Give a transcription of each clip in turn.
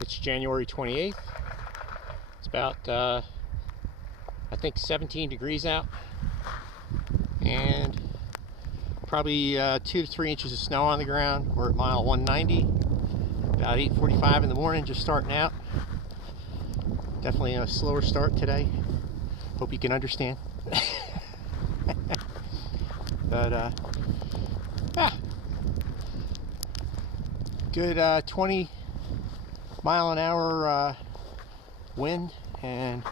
It's January 28th. It's about, I think 17 degrees out. And probably 2 to 3 inches of snow on the ground. We're at mile 190. About 8:45 in the morning, just starting out. Definitely a slower start today. Hope you can understand. But, good 20 mile an hour wind, and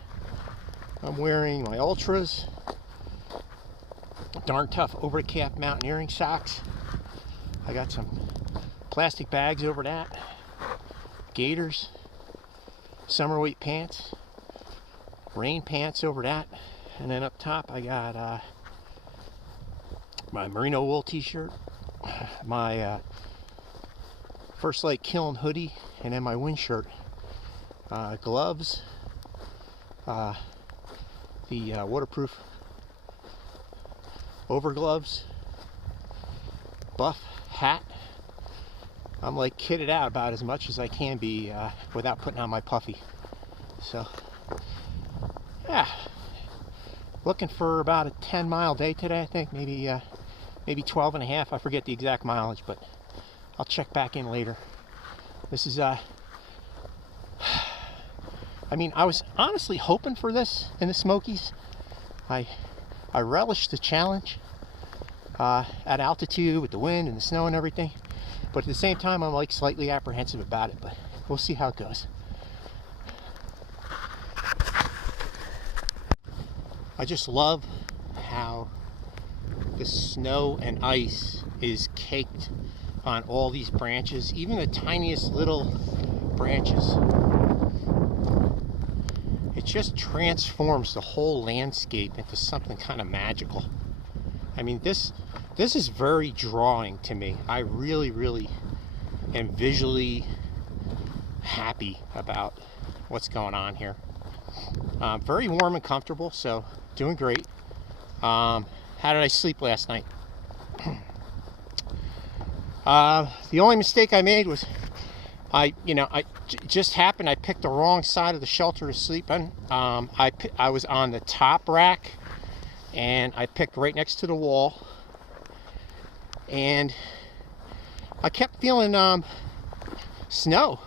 I'm wearing my Ultras, darn tough over-the-calf mountaineering socks. I got some plastic bags over that, gaiters, summer weight pants, rain pants over that, and then up top I got my merino wool t-shirt, my First Light Kiln hoodie, and then my wind shirt, gloves, the waterproof over gloves, buff hat. I'm like kitted out about as much as I can be without putting on my puffy. So yeah, looking for about a 10-mile day today. I think maybe 12 and a half. I forget the exact mileage, but I'll check back in later. This is I mean, I was honestly hoping for this in the Smokies. I relish the challenge at altitude with the wind and the snow and everything, but at the same time I'm like slightly apprehensive about it, but we'll see how it goes. I just love how the snow and ice is caked on all these branches, even the tiniest little branches. It just transforms the whole landscape into something kind of magical. I mean, this is very drawing to me. I really am visually happy about what's going on here. Very warm and comfortable, so doing great. How did I sleep last night? The only mistake I made was I just happened I picked the wrong side of the shelter to sleep in. I was on the top rack, and I picked right next to the wall, and I kept feeling snow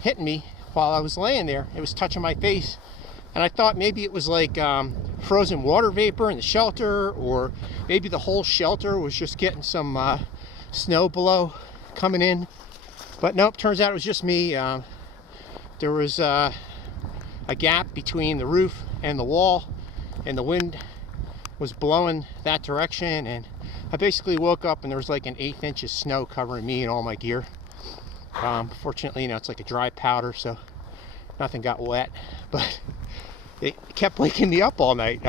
hitting me while I was laying there. It was touching my face, and I thought maybe it was like frozen water vapor in the shelter, or maybe the whole shelter was just getting some snow below coming in. But nope, turns out it was just me. There was a gap between the roof and the wall, and the wind was blowing that direction, and I basically woke up and there was like an 1/8 inch of snow covering me and all my gear. Fortunately, it's like a dry powder, so nothing got wet, but it kept waking me up all night,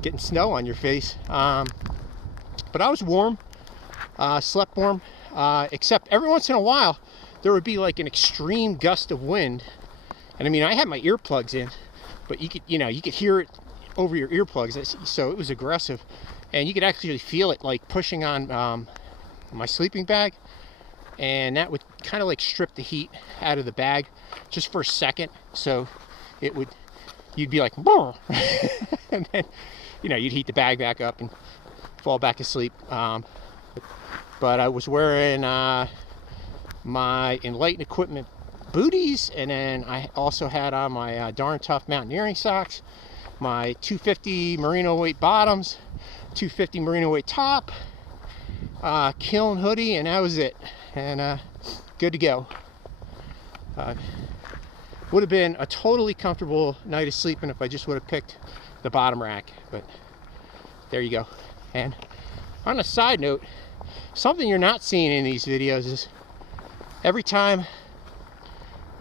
getting snow on your face. But I was warm, slept warm, except every once in a while there would be like an extreme gust of wind, and I mean, I had my earplugs in, but you could hear it over your earplugs, so it was aggressive, and you could actually feel it like pushing on my sleeping bag, and that would kind of like strip the heat out of the bag just for a second. So you'd be like and then you'd heat the bag back up and fall back asleep. But I was wearing my Enlightened Equipment booties, and then I also had on my darn tough mountaineering socks, my 250 merino weight bottoms, 250 merino weight top, Kiln hoodie, and that was it. And good to go. Would have been a totally comfortable night of sleeping if I just would have picked the bottom rack, but there you go. And on a side note, something you're not seeing in these videos is every time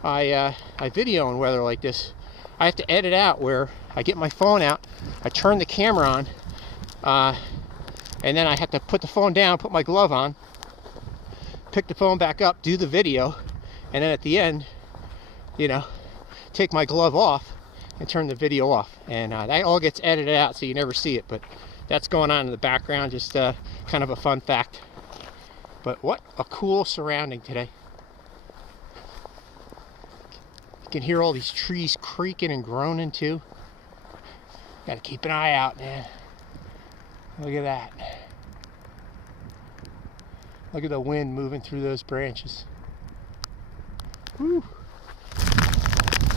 I video in weather like this, I have to edit out where I get my phone out, I turn the camera on, and then I have to put the phone down, put my glove on, pick the phone back up, do the video, and then at the end, take my glove off and turn the video off. And that all gets edited out so you never see it, but that's going on in the background, just kind of a fun fact. But what a cool surrounding today. can hear all these trees creaking and groaning too. Got to keep an eye out, man. Look at that. Look at the wind moving through those branches. Woo.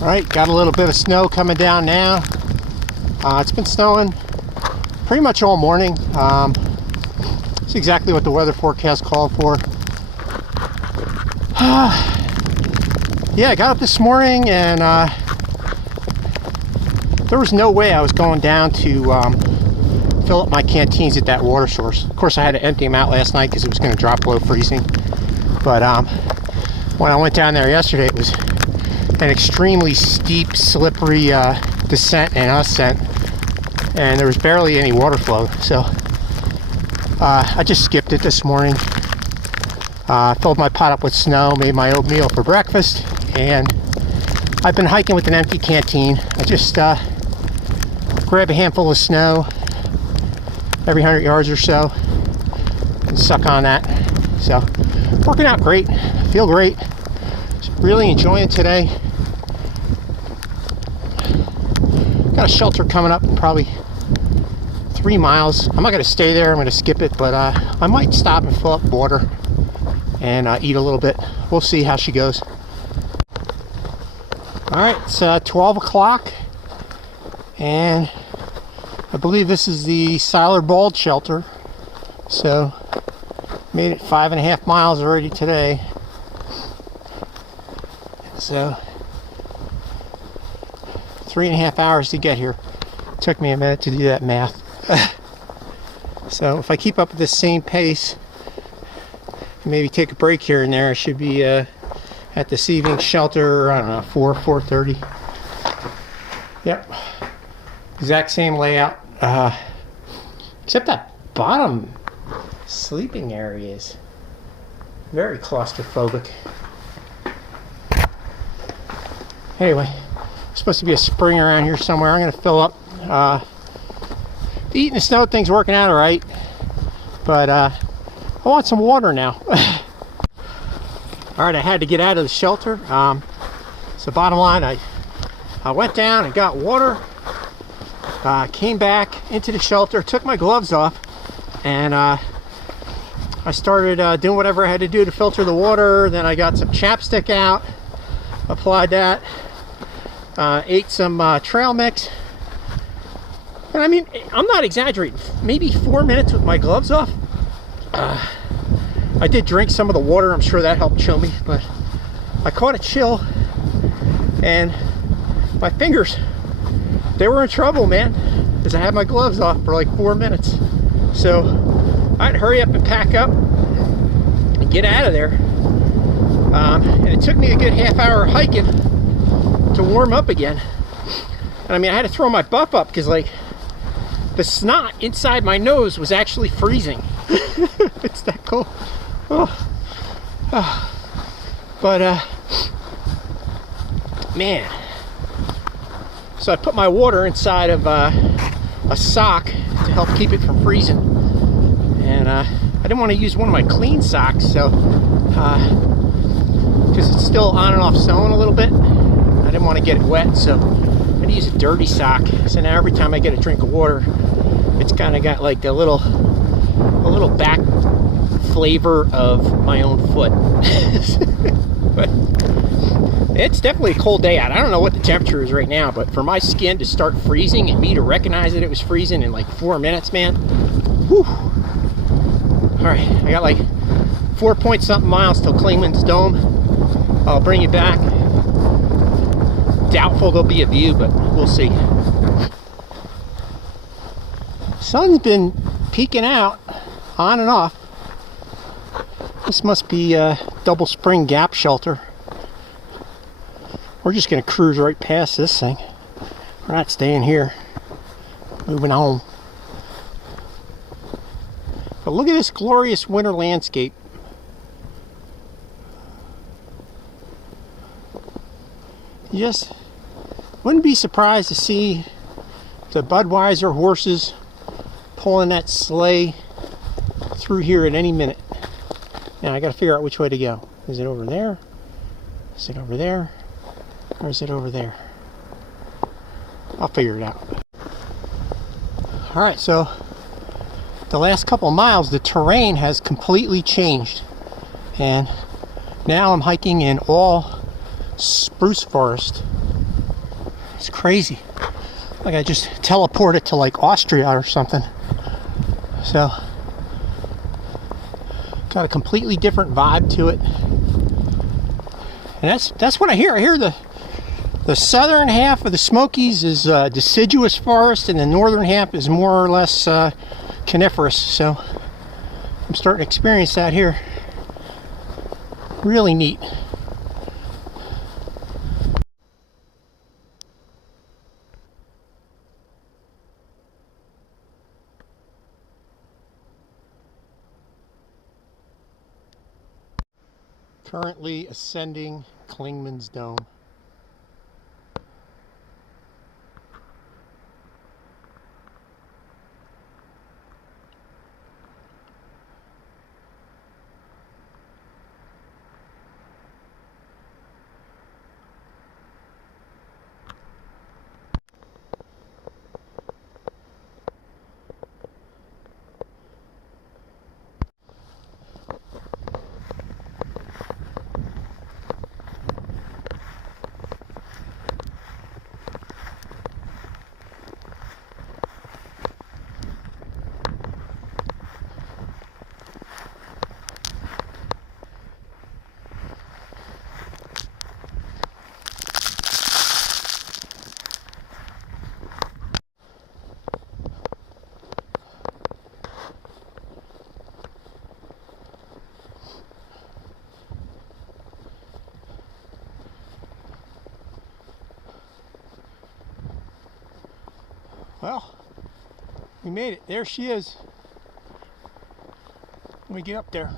All right, got a little bit of snow coming down now. It's been snowing pretty much all morning. It's exactly what the weather forecast called for. Yeah, I got up this morning and there was no way I was going down to fill up my canteens at that water source. Of course, I had to empty them out last night because it was going to drop below freezing. But when I went down there yesterday, it was an extremely steep, slippery descent and ascent, and there was barely any water flow. So I just skipped it this morning. Filled my pot up with snow, made my oatmeal for breakfast, and I've been hiking with an empty canteen. I just grab a handful of snow every 100 yards or so and suck on that. So working out great, feel great, really enjoying today. Got a shelter coming up in probably 3 miles. I'm not going to stay there, I'm going to skip it, but I might stop and fill up water and eat a little bit. We'll see how she goes. Alright, it's 12 o'clock, and I believe this is the Siler Bald Shelter. So, made it 5.5 miles already today. So, 3.5 hours to get here. Took me a minute to do that math. So, if I keep up with the same pace, maybe take a break here and there, I should be at this evening shelter, I don't know, 4:30. Yep, exact same layout, except that bottom sleeping area is very claustrophobic. Anyway, supposed to be a spring around here somewhere. I'm going to fill up. The eating the snow thing's working out all right, but I want some water now. All right, I had to get out of the shelter. So bottom line, I went down and got water, came back into the shelter, took my gloves off, and I started doing whatever I had to do to filter the water. Then I got some chapstick out, applied that, ate some trail mix. And I mean, I'm not exaggerating, maybe 4 minutes with my gloves off. I did drink some of the water, I'm sure that helped chill me, but I caught a chill, and my fingers, they were in trouble, man, because I had my gloves off for like 4 minutes. So I had to hurry up and pack up and get out of there. And it took me a good half hour hiking to warm up again. And I mean, I had to throw my buff up because like the snot inside my nose was actually freezing. It's that cold. Oh. But man, so I put my water inside of a sock to help keep it from freezing, and I didn't want to use one of my clean socks, so because it's still on and off snowing a little bit, I didn't want to get it wet, so I had to use a dirty sock. So now every time I get a drink of water, it's kind of got like a little back flavor of my own foot. But it's definitely a cold day out. I don't know what the temperature is right now, but for my skin to start freezing and me to recognize that it was freezing in like 4 minutes, man. Whew. All right, I got like 4 point something miles till Clingmans Dome. I'll bring you back. Doubtful there'll be a view, but we'll see. Sun's been peeking out on and off. This must be a Double Spring Gap Shelter. We're just going to cruise right past this thing. We're not staying here. Moving home. But look at this glorious winter landscape. You just wouldn't be surprised to see the Budweiser horses pulling that sleigh through here at any minute. Now I got to figure out which way to go. Is it over there? Is it over there? Or is it over there? I'll figure it out. Alright, so the last couple of miles, the terrain has completely changed. And now I'm hiking in all spruce forest. It's crazy. Like I just teleported to like Austria or something. So, got a completely different vibe to it. And that's what I hear. I hear the southern half of the Smokies is deciduous forest, and the northern half is more or less coniferous. So I'm starting to experience that here. Really neat. Currently ascending Clingmans Dome. Well, we made it. There she is. Let me get up there.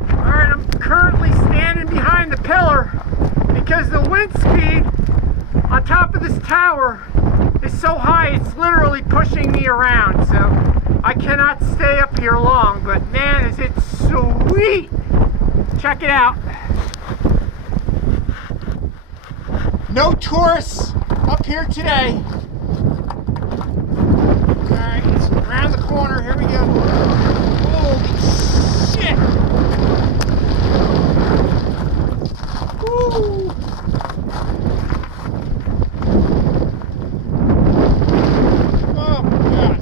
Alright, I'm currently standing behind the pillar because the wind speed on top of this tower is so high it's literally pushing me around. So I cannot stay up here long, but man, is it sweet! Check it out. No tourists up here today. Alright, it's around the corner. Here we go. Holy shit! Woo! Oh my god.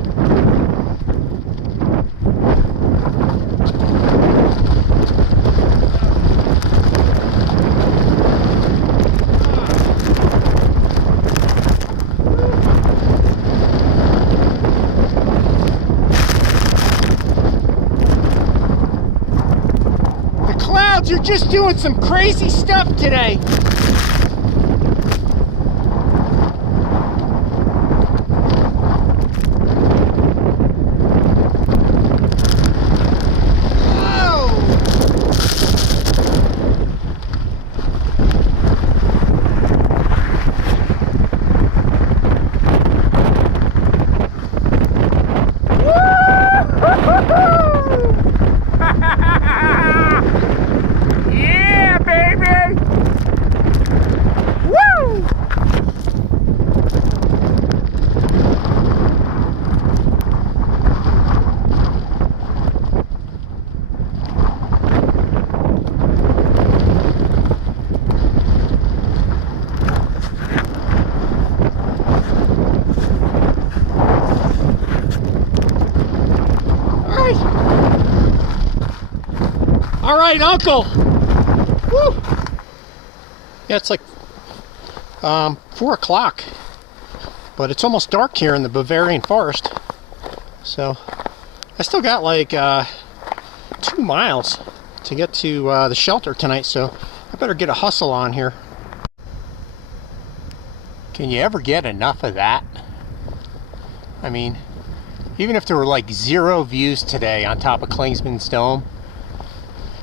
You're just doing some crazy stuff today. All right, Uncle. Woo. Yeah, it's like 4 o'clock, but it's almost dark here in the Bavarian forest. So I still got like 2 miles to get to the shelter tonight, so I better get a hustle on here. Can you ever get enough of that? I mean, even if there were like 0 views today on top of Clingmans Dome,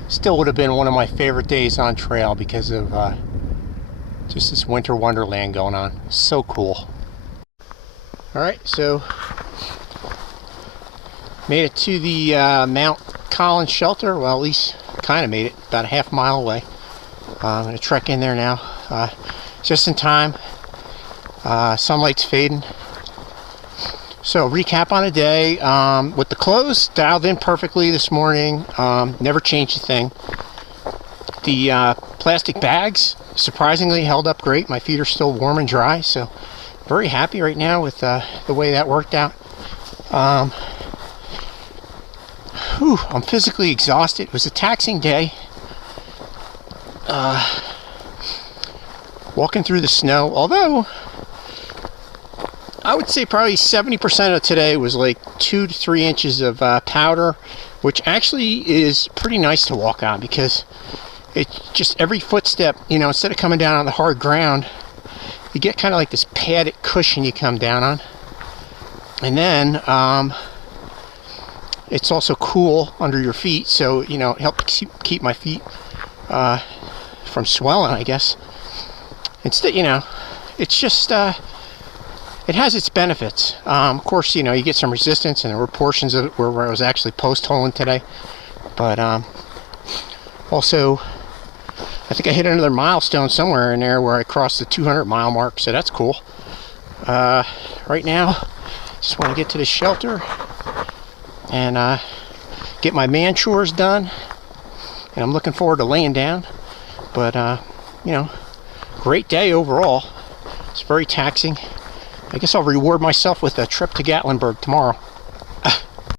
still would have been one of my favorite days on trail because of just this winter wonderland going on. So cool. Alright, so made it to the Mount Collins shelter. Well, at least kind of made it, about a half mile away. I'm going to trek in there now. just in time. Sunlight's fading. So recap on a day, with the clothes dialed in perfectly this morning, never changed a thing. The plastic bags surprisingly held up great. My feet are still warm and dry, so very happy right now with the way that worked out. I'm physically exhausted. It was a taxing day. Walking through the snow, although I would say probably 70% of today was like 2 to 3 inches of powder, which actually is pretty nice to walk on, because it just, every footstep, you know, instead of coming down on the hard ground, you get kind of like this padded cushion you come down on. And then it's also cool under your feet, so, you know, it helps keep my feet from swelling, I guess. Instead, you know, it's just it has its benefits. Of course, you know, you get some resistance, and there were portions of it where I was actually post-holing today. But also, I think I hit another milestone somewhere in there where I crossed the 200-mile mark, so that's cool. Right now, just want to get to the shelter and get my man chores done. And I'm looking forward to laying down. But, you know, great day overall. It's very taxing. I guess I'll reward myself with a trip to Gatlinburg tomorrow.